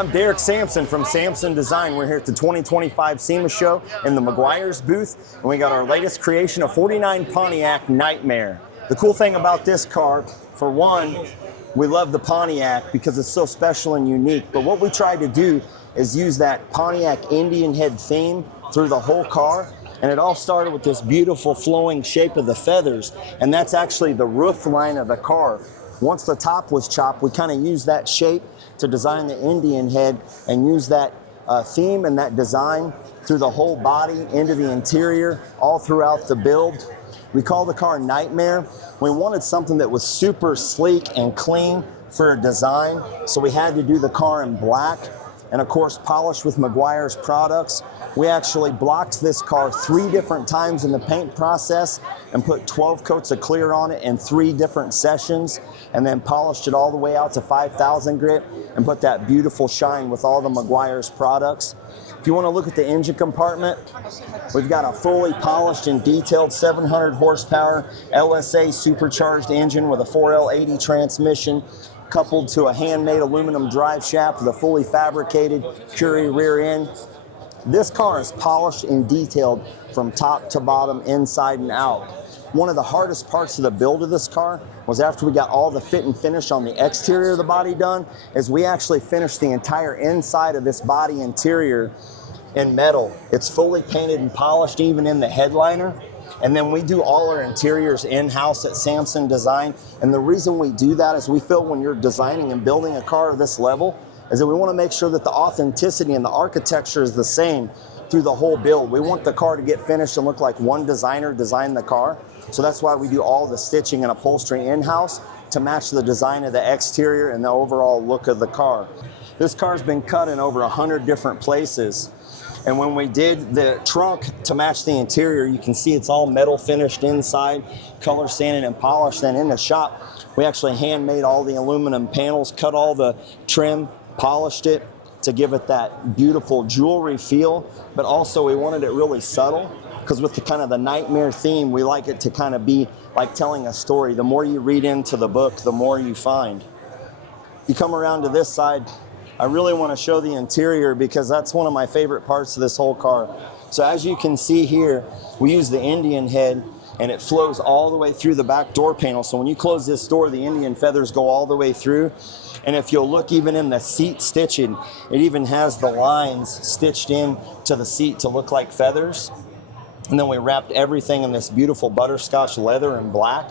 I'm Derek Samson from Samson Design. We're here at the 2025 SEMA Show in the Meguiar's booth, and we got our latest creation, a 49 Pontiac Nightmare. The cool thing about this car, for one, we love the Pontiac because it's so special and unique, but what we tried to do is use that Pontiac Indian head theme through the whole car, and it all started with this beautiful flowing shape of the feathers, and that's actually the roof line of the car. Once the top was chopped, we kind of used that shape to design the Indian head and use that theme and that design through the whole body, into the interior, all throughout the build. We call the car Nightmare. We wanted something that was super sleek and clean for a design, so we had to do the car in black and of course polished with Meguiar's products. We actually blocked this car 3 different times in the paint process and put 12 coats of clear on it in 3 different sessions, and then polished it all the way out to 5,000 grit and put that beautiful shine with all the Meguiar's products. If you want to look at the engine compartment, we've got a fully polished and detailed 700 horsepower LSA supercharged engine with a 4L80 transmission, coupled to a handmade aluminum drive shaft with a fully fabricated Curie rear end. This car is polished and detailed from top to bottom, inside and out. One of the hardest parts of the build of this car was after we got all the fit and finish on the exterior of the body done, is we actually finished the entire inside of this body interior in metal. It's fully painted and polished even in the headliner. And then we do all our interiors in-house at Samson Design. And the reason we do that is we feel when you're designing and building a car of this level is that we want to make sure that the authenticity and the architecture is the same through the whole build. We want the car to get finished and look like one designer designed the car. So that's why we do all the stitching and upholstery in-house to match the design of the exterior and the overall look of the car. This car's been cut in over 100 different places. And when we did the trunk to match the interior, you can see it's all metal finished inside, color sanded and polished. And in the shop, we actually handmade all the aluminum panels, cut all the trim, polished it to give it that beautiful jewelry feel. But also we wanted it really subtle, because with the kind of the Nightmare theme, we like it to kind of be like telling a story. The more you read into the book, the more you find. If you come around to this side, I really want to show the interior because that's one of my favorite parts of this whole car. So as you can see here, we use the Indian head and it flows all the way through the back door panel. So when you close this door, the Indian feathers go all the way through. And if you'll look even in the seat stitching, it even has the lines stitched in to the seat to look like feathers. And then we wrapped everything in this beautiful butterscotch leather and black.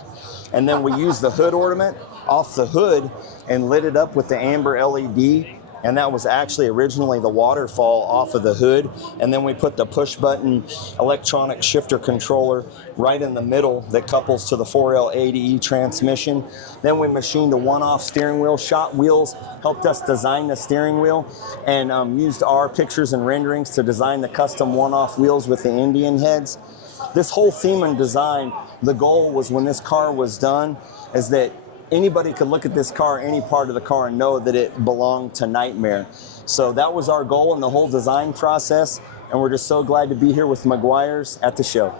And then we used the hood ornament off the hood and lit it up with the amber LED. And that was actually originally the waterfall off of the hood. And then we put the push button electronic shifter controller right in the middle that couples to the 4L80 transmission. Then we machined a one-off steering wheel. Shot Wheels helped us design the steering wheel and used our pictures and renderings to design the custom one-off wheels with the Indian heads. This whole theme and design, the goal was when this car was done, is that anybody could look at this car, any part of the car, and know that it belonged to Nightmare. So that was our goal in the whole design process, and we're just so glad to be here with Meguiar's at the show.